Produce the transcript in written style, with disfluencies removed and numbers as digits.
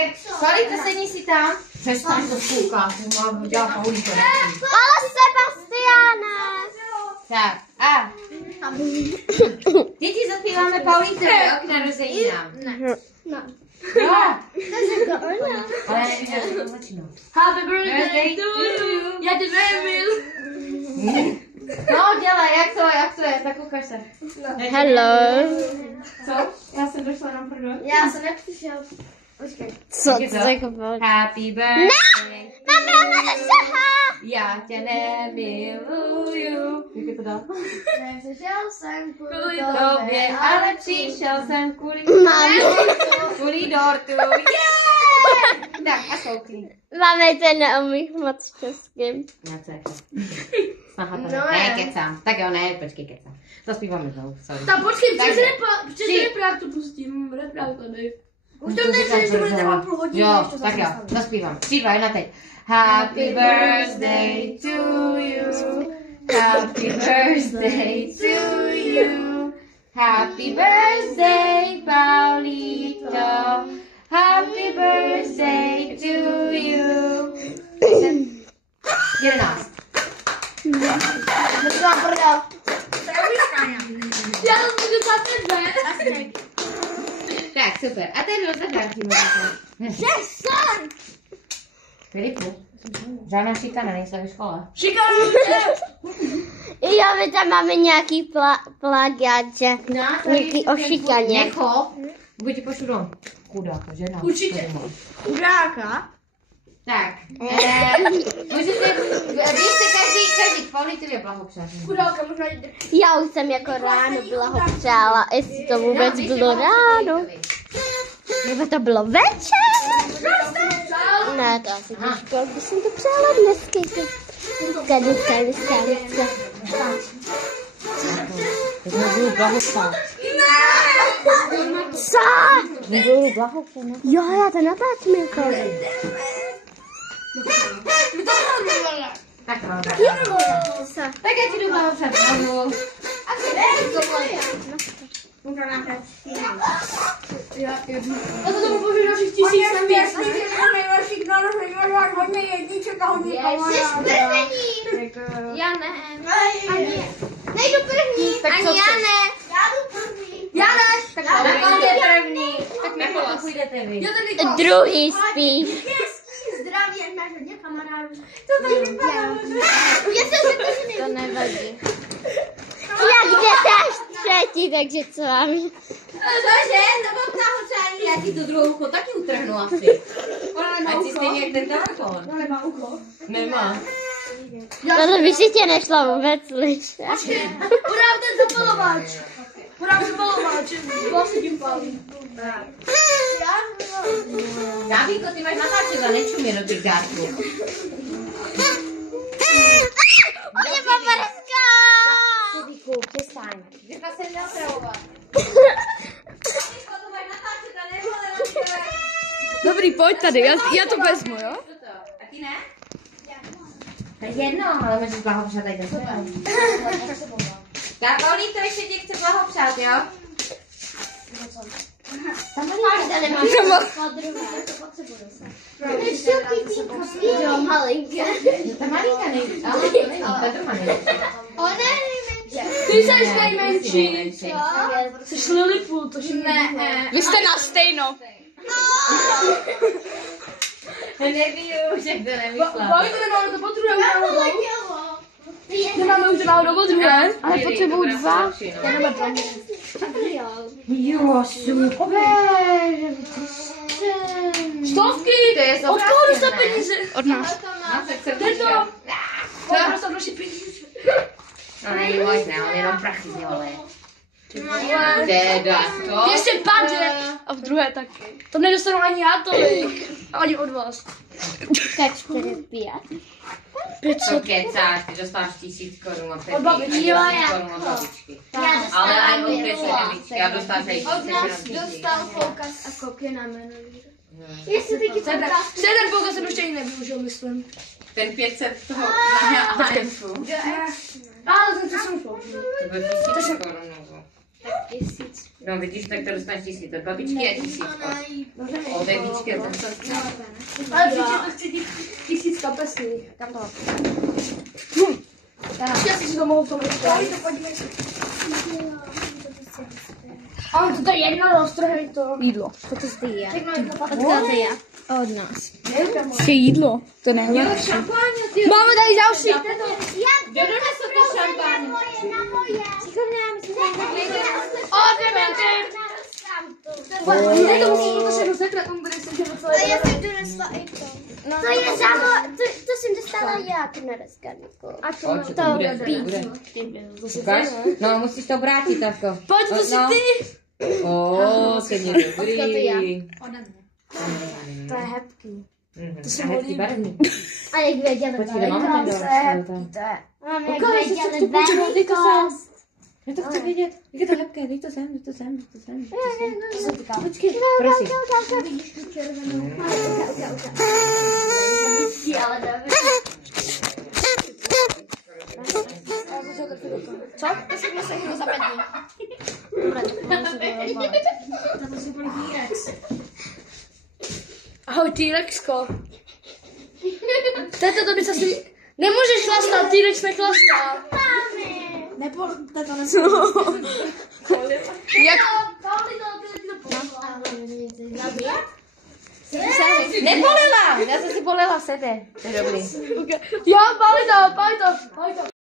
Tak, Paulito, sedni si tam. Přestaň to koukat, mám dělat Paulito. Ale Sebastiane! Tak, a. Děti, zapíváme Paulito, jo, k narozeninám. Ne. Jo. Ale Happy birthday to you. Já tě nevím. No, dělej, jak to je, tak ukaž se. hello. Co? Já jsem došla na prdel. Já jsem nepřišel. Počkej. Co to jako bylo? Happy birthday. Máme saha! Já tě nemiluju. Jak je to dál? Nepřišel jsem kvůli Tobě, ale přišel jsem kvůli dortu. Yeah! Tak a koukni. Máme ten neumích moc českým. Ne, co je to? Snaha to ne, kecám. Tak jo, ne, počkej, kecám. Zaspíváme znovu, sorry. Tak počkej, přesně reprák to pustím. Reprák tady. Už to nechci, že bude trvat půl hodiny. Jo, tak jo, zaspívám. 3, 2, 1, teď. Happy birthday to you. Happy birthday to you. Happy birthday, Paulito. Happy birthday to you. 11. To mám prdel. To je uličkáňa. Já to budu zatím. Tak, super. A ten rozhodnutí. Přestaň! Filipu, žádná šikana, nejsou ve škole. Šikanu! Jo, my tam máme nějaký plagiát, že No, nějaký o šikaně. Necho, buď ti pošlu dom. Chudáka, žena. Určitě. Chudáka? Tak, můžete, běžte každý k Paulitovi blahopřát. Chudáka možná jde. Já už jsem jako ráno blahopřála, jestli to vůbec bylo ráno. Nebo to bylo večer? Ne, to asi těžko, když jsem to přála dnesky. Dneska. Teď nebudu blahopřát. Co? Nebudu blahopřát. Jo, já to natáčím jako. Tak no, tak já ti jdu blahopřát znovu. A to tomu pověděl, že 1000 na měsíc. Nejlepší narozený, máš hodně jedniček a hodně kamarádů. Já ne. Nejdu první. Ani já ne. Já jdu první. Já ne. Tak on je první. Tak na půjdete vy. Druhý spíš. Zdraví, máš hodně kamarádů. To tak vypadá. To nevadí. Jak jdete až třetí, takže co vám? Cože? Nebo blahopřání, já ti tu druhou ucho taky utrhnu asi. Ať si stejně jak ten telefon. No nemá ucho. Nemá. Tohle by si tě nešlo vůbec slyšet. Podám ten zapalovač. Podám zapalovač. Vlastně tím palím. Dávíko, ty máš natáčet a nečumě do těch dárků. On je paparazka! Sidíku, přestaň. Děka se neotravovat. Dobrý, pojď tady, já to vezmu, jo? A ty ne? To je jedno, ale můžeš blahopřát tady do sebe. Tak, Paulito, ještě tě chce blahopřát, jo? Ta malinka nemáš. Jo, malinké. Ta malinka nejde. Ale to není, Petr nejde. Ona je Ty jsi nejmenší. Jsi Lilliput, to ne. Vy jste na stejno. Nevíju, že to nemyslela. Bavíme, nemáme to po druhé náhodou. Nemáme už náhodou po druhé. Ale potřebuju dva. Jo, super. Stovky! To je Od koho dostat peníze? Od nás. Tento. Co? Já dostat naši peníze. No není možné, on jenom prachy vole. Teda to. Ještě 50. A v druhé taky. To nedostanu ani já tolik. Ani od vás. Tak 45. 500. Kecáš, ty dostáš 1000 korun a 5 Od babičky. Jo, já. korun od babičky. Já Ale ani od Krečovičky a dostáš aj 1000 dostal poukaz a kopie na jméno. Jestli taky ten poukaz jsem ještě ani nevyužil, myslím. Ten 500 toho na HMku. Ale ten jsem použil. To bylo 1000 korun. 1000. No vidíš, tak to dostaneš 1000. Od babičky je 1000. Od Evičky je 1000. Ale příště to chci 1000 kapesných. Kam to? Já si to mohu v tom ještě. A on to tady jedno roztrhej to jídlo. Co to zde je? Od koho je? Od nás. Ještě jídlo, to nejlepší. Máme tady další. Kdo donesl to šampáň? Na moje. Ne, to musíš to všechno setrat, on bude se dělat celé. Já jsem donesla i to. To je to jsem dostala já, tu nerazgarníku. A to bude. Ukáž? No, musíš to vrátit, Tavko. Pojď, to si ty. Stejně dobrý. To je hebký. A hezký barevný. A jak věděli Počkej, máme to to je. Mám jak věděli velikost. Já to chci vidět. Jak je to hebké, dej to sem, dej to sem, dej to sem. To se týká. Počkej. Prosím. Vidíš tu červenou. Ale dobrý. Co? To si musím jít za 5 dní. To si bude T-Rex. Ahoj, T-Rexko. Této doby se si... Nemůžeš chlastat, T-Rex nechlastá. Nebo to Jak? Nebolila! Já jsem si bolela sebe. To je dobrý. Jo, pali to.